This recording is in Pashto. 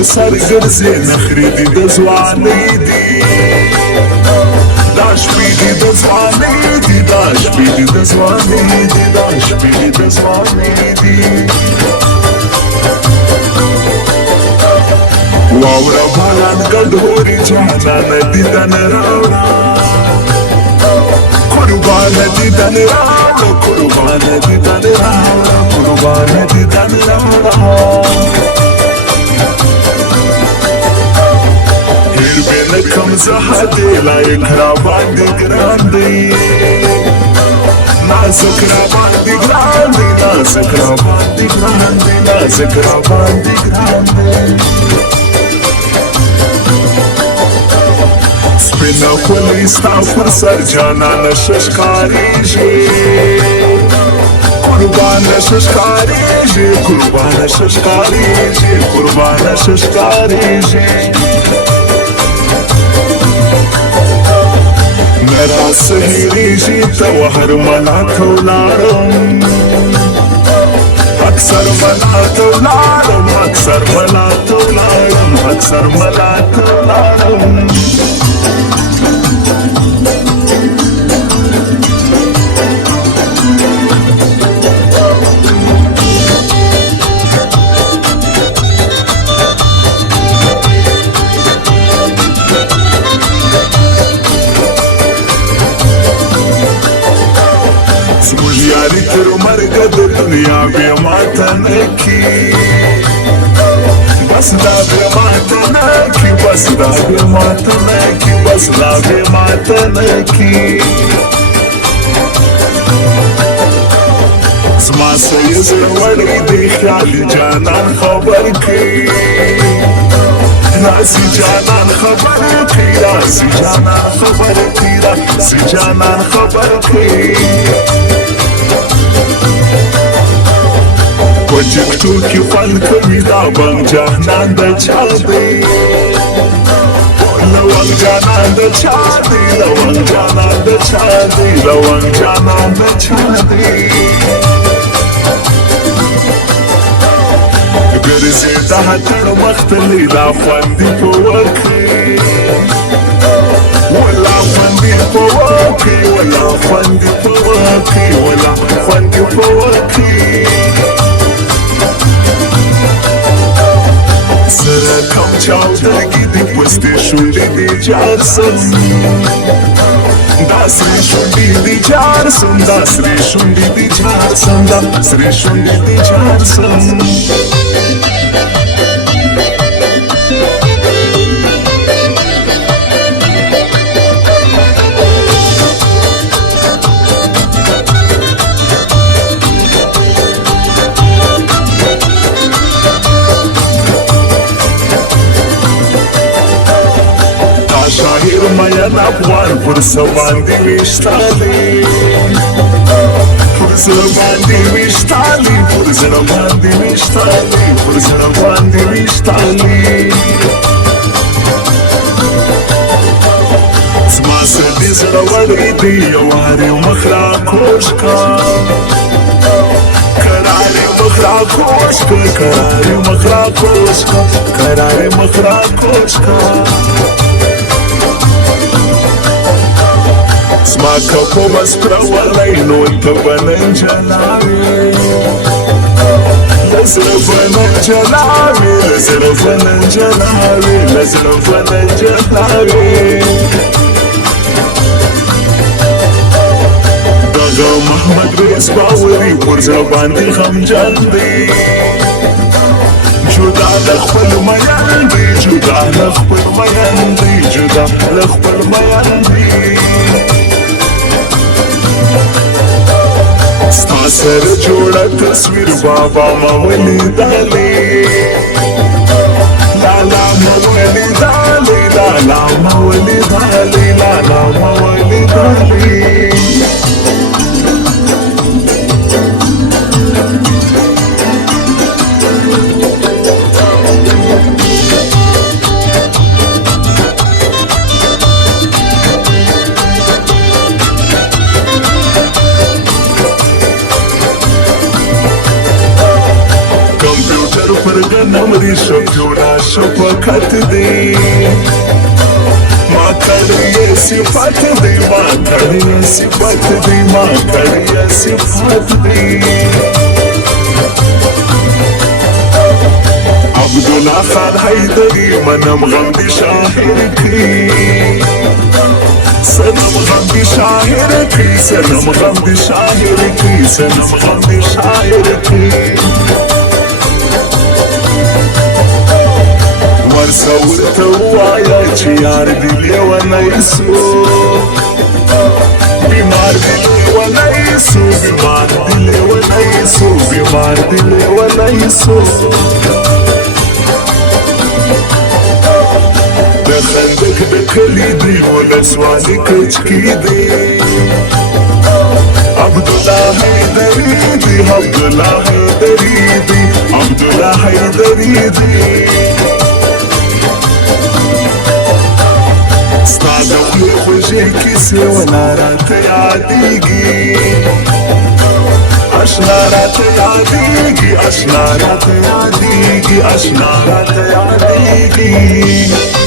پر سر ګرځې نخرې دي د ځوانۍ دي دا شپې دي د ځوانۍ دي دا شپې دي د ځوانۍ دي دا شپې دي د ځوانۍ دي واوره باران ګډوري جانانه دیدن راوړه قربانه دیدن راوړه قربانه دیدن راوړه قربانه دیدن راوړه هیر بې نه کم زه هدې لایق را باندې ګران دی نازک را باندې ګران دی نازک را باندې ګران دی نازک را باندې ګران دی سپینه خولۍ ستا پر سر جانانه ښه ښکارېږي قربانه ښه ښکارېږي قربانه ښه ښکارېږي قربانه ښه ښکارېږي نه راسه هېرېږي ته وهر ملا ته ولاړم اکثر ملا ته ولاړم اکثر ملا ته ولاړم اکثر ملا ته ولاړم زموږ یاري تر مرګه د دنیا بې ماته نه کي بس دا بې ماته نه کي بس دا بې ماته نه کي بس دا بې ماته نه کي زما څه یې زړه وړی دی خیالي جانان خبر کړي راسي جانان خبر کړي راسي جانان خبر کړي راسي جانان خبر کړي په ټیکټو کې فن کوي دا بم جهنم د چا دی لونګ جانان د چا دی لونګ جانان د چا دی لونګ جانان د چا دی ګرځې د هتړ مختلې دا خوندې په وکړي ولا خوندې په وکړي ولا خوندې په وکړي ولا خوندې په وکړي سره کم چاودګي دي پستې شونډې دي جار سم دا سرې شونډې دي جار سم دا سرې شونډې دي جار سم دا سرې شونډې دي جار سم شاعر مین افغان پر سباندې ویشتالی پر زړه باندې ویشتالی پر زړه باندې ویشتالی پر زړه باندې ویشتالی زما څه دې زړه وړی دی یو وار یې مخ راکوش کا کرار یې مخ راکوش کا کرار یې مخ راکوش کا کرار یې مخ راکوش کا زما کپو بس پرولای نو ته بنن جلاوي لزر بنن جلاوي لزر بنن جلاوي لزر بنن جلاوي دغه محمد رئیس باوري پر زبان دي غمجن دي جدا لخپل میان دی جدا لخپل میان دی جدا لخپل میان دی ستا سره جوړه تصویر بابا ما ولیدلې لالا ما ولیدلې لالا ما ولیدلې لالا ما ولیدلې نمری شفیونا شفقت دی ما کړی صفات دی ما کړی صفات دی ما کړی صفات دی عبدالله خان حیدری منم غم دی شاهر کی سنم غم دی شاهر کی سنم غم دی شاهر کی سنم غم دی شاهر کی ورسول توایا چې یار دی لیونی سو بیمار دی لیونی سو بیمار دی لیونی سو بیمار دی لیونی سو د خندق د کلی دی ولسوالي کچکي دی عبدالله حیدری دی عبدالله حیدری دی عبدالله حیدری دی ستا د خولې خوږې کیسې ولا راته یادېږي اشنا راته یادېږي اشنا راته یادېږي اشنا راته یادېږي